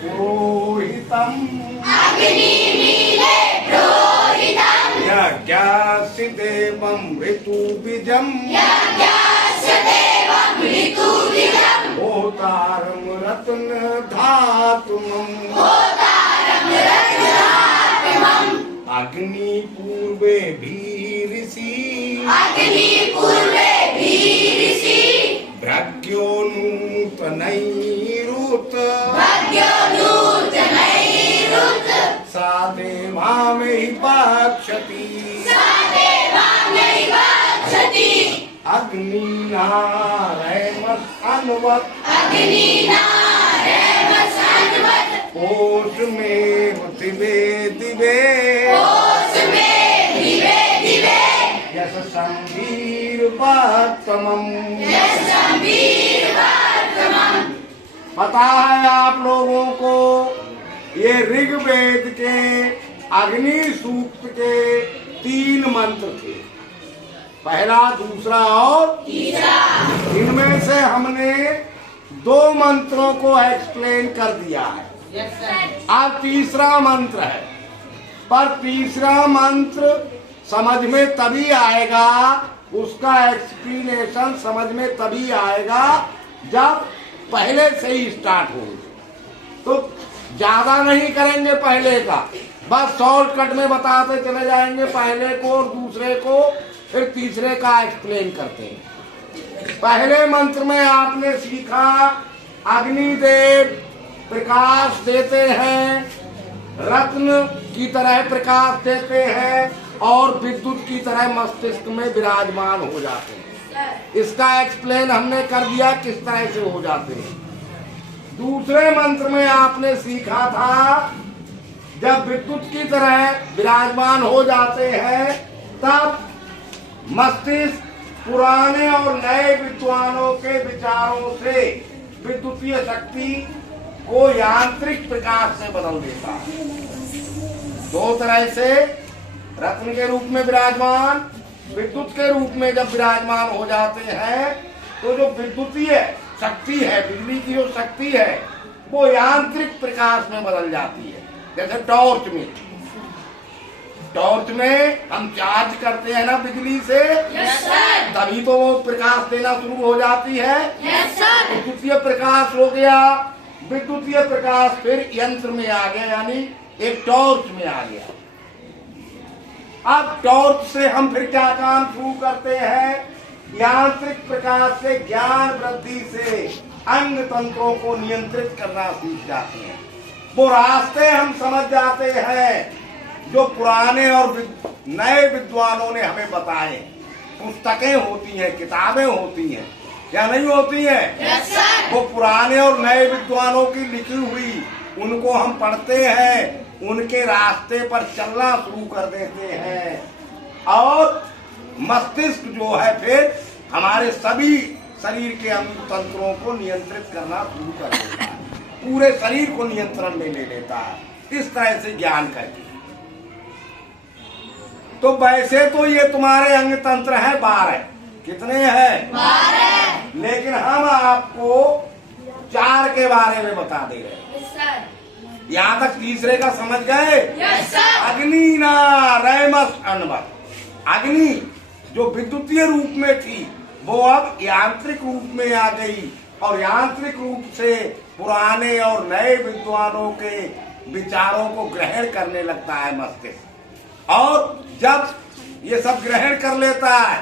पुरोहितम् अग्निमीले पुरोहितम् यज्ञस्य देवं ऋतुबीजम् यज्ञस्य देवं ऋतुबीजम् होतारं रत्नधातुमम् होतारं रत्नधातुमम् अग्नि पूर्वे भीरिषि अग्नि पूर्वे भीरिषि भ्रग्यो नूतनैरुत भग्यो नूतनैरुत सा देवामहि पक्षति सा देवामहि पक्षति अग्निनारायणमस्अन्वत् अग्निनारायणमस्अन्वत् ओषमेव दिवे दिवे ओषमे दिवे दिवे यशसंवीर्वात्तमम् यशसंवीर्वात्तमम्। पता है आप लोगों को ये ऋग्वेद के अग्नि सूक्त के 3 मंत्र थे, पहला, दूसरा और तीसरा। इनमें से हमने 2 मंत्रों को एक्सप्लेन कर दिया है। अब तीसरा मंत्र है, पर तीसरा मंत्र समझ में तभी आएगा, उसका एक्सप्लेनेशन समझ में तभी आएगा जब पहले से ही स्टार्ट हो। तो ज्यादा नहीं करेंगे पहले का, बस शॉर्टकट में बताते चले जाएंगे पहले को और दूसरे को, फिर तीसरे का एक्सप्लेन करते हैं। पहले मंत्र में आपने सीखा अग्निदेव प्रकाश देते हैं, रत्न की तरह प्रकाश देते हैं और विद्युत की तरह मस्तिष्क में विराजमान हो जाते हैं। इसका एक्सप्लेन हमने कर दिया किस तरह से हो जाते हैं। दूसरे मंत्र में आपने सीखा था जब विद्युत की तरह विराजमान हो जाते हैं तब मस्तिष्क पुराने और नए विद्वानों के विचारों से विद्युतीय शक्ति को यांत्रिक प्रकाश से बदल देता है। 2 तरह से, रत्न के रूप में विराजमान, विद्युत के रूप में जब विराजमान हो जाते हैं तो जो विद्युतीय शक्ति है, बिजली की जो शक्ति है, वो यांत्रिक प्रकाश में बदल जाती है। जैसे टॉर्च में हम चार्ज करते हैं ना बिजली से, तभी तो वो प्रकाश देना शुरू हो जाती है। विद्युतीय प्रकाश हो गया, विद्युतीय प्रकाश फिर यंत्र में आ गया, यानी एक टॉर्च में आ गया। अब टॉर्च से हम फिर क्या काम शुरू करते हैं, यांत्रिक प्रकाश से ज्ञान वृद्धि से अंग तंत्रों को नियंत्रित करना सीख जाते हैं। वो रास्ते हम समझ जाते हैं जो पुराने और नए विद्वानों ने हमें बताए। पुस्तकें होती हैं, किताबें होती हैं, क्या नहीं होती हैं? वो पुराने और नए विद्वानों की लिखी हुई, उनको हम पढ़ते हैं, उनके रास्ते पर चलना शुरू कर देते हैं और मस्तिष्क जो है फिर हमारे सभी शरीर के अंग तंत्रों को नियंत्रित करना शुरू कर देता है, पूरे शरीर को नियंत्रण में ले लेता है, इस तरह से ज्ञान करके। तो वैसे तो ये तुम्हारे अंग तंत्र है 12, कितने हैं? 12। लेकिन हम आपको 4 के बारे में बता दे रहे हैं। यहाँ तक तीसरे का समझ गए? अग्नि नारायणमस्अन्वत्, अग्नि जो विद्युतीय रूप में थी वो अब यांत्रिक रूप में आ गई और यांत्रिक रूप से पुराने और नए विद्वानों के विचारों को ग्रहण करने लगता है मस्तिष्क। और जब ये सब ग्रहण कर लेता है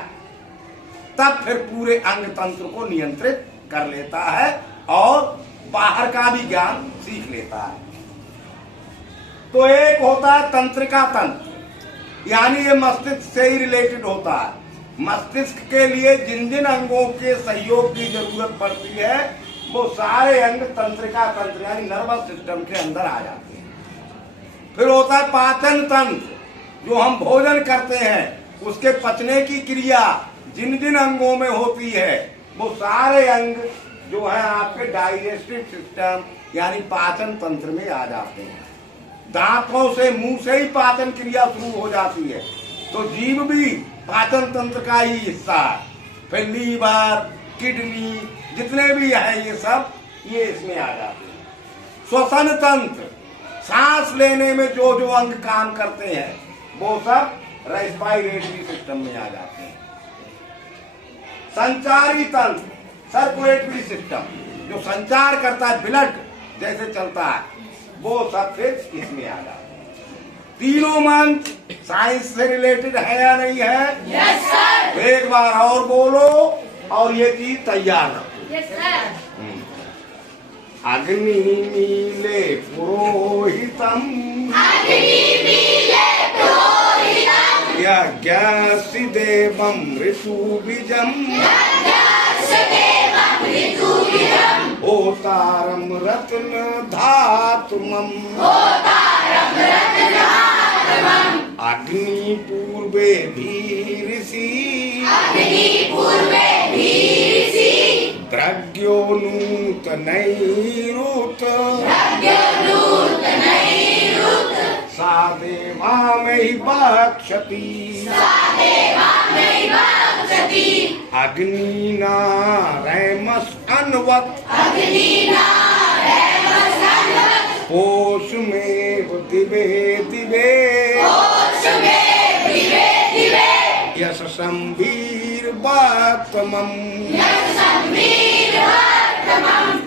तब फिर पूरे अंग तंत्र को नियंत्रित कर लेता है और बाहर का भी ज्ञान सीख लेता है। तो एक होता है तंत्रिका तंत्र, यानी ये मस्तिष्क से ही रिलेटेड होता है। मस्तिष्क के लिए जिन जिन अंगों के सहयोग की जरूरत पड़ती है वो सारे अंग तंत्रिका तंत्र यानी नर्वस सिस्टम के अंदर आ जाते हैं। फिर होता है पाचन तंत्र, जो हम भोजन करते हैं उसके पचने की क्रिया जिन जिन अंगों में होती है वो सारे अंग जो है आपके डाइजेस्टिव सिस्टम यानी पाचन तंत्र में आ जाते हैं। दांतों से, मुंह से ही पाचन क्रिया शुरू हो जाती है, तो जीभ भी पाचन तंत्र का ही हिस्सा है। फिर लीवर, किडनी, जितने भी है ये सब ये इसमें आ जाते हैं। श्वसन तंत्र, सांस लेने में जो जो अंग काम करते हैं वो सब रेस्पिरेटरी सिस्टम में आ जाते हैं। संचारी तंत्र, सर्कुलेटरी सिस्टम, जो संचार करता है, ब्लड जैसे चलता है, वो सब फिर इसमें आ जाता है। तीनों मंत्र साइंस से रिलेटेड है या नहीं है? Yes sir. एक बार और बोलो और ये चीज तैयार रखो। Yes sir. अग्नि नीले पुरोहितम, अग्नि मीले पुरोहितम, यज्ञस्य देवं ऋतुबीजं, यज्ञस्य देवं ऋतुबीजं, होतारं रत्न धातुमं, होतारं रत्नधातुमं, अग्नि पूर्वे भीरिषि, अग्नि पूर्वे भीरिषि, द्रव्यो नूतनैरुत, द्रव्यो नूतनैरुत, सा देवामहि भक्षति, सा देवामहि भक्षति, अग्निना रैमस्अन्वत्, अग्निना रैमस्अन्वत्, पोषमेव दिवे दिवे, पोषमेव दिवे दिवे, यशसं वीर्वात्मम्, यशसं वीर्वात्मम्,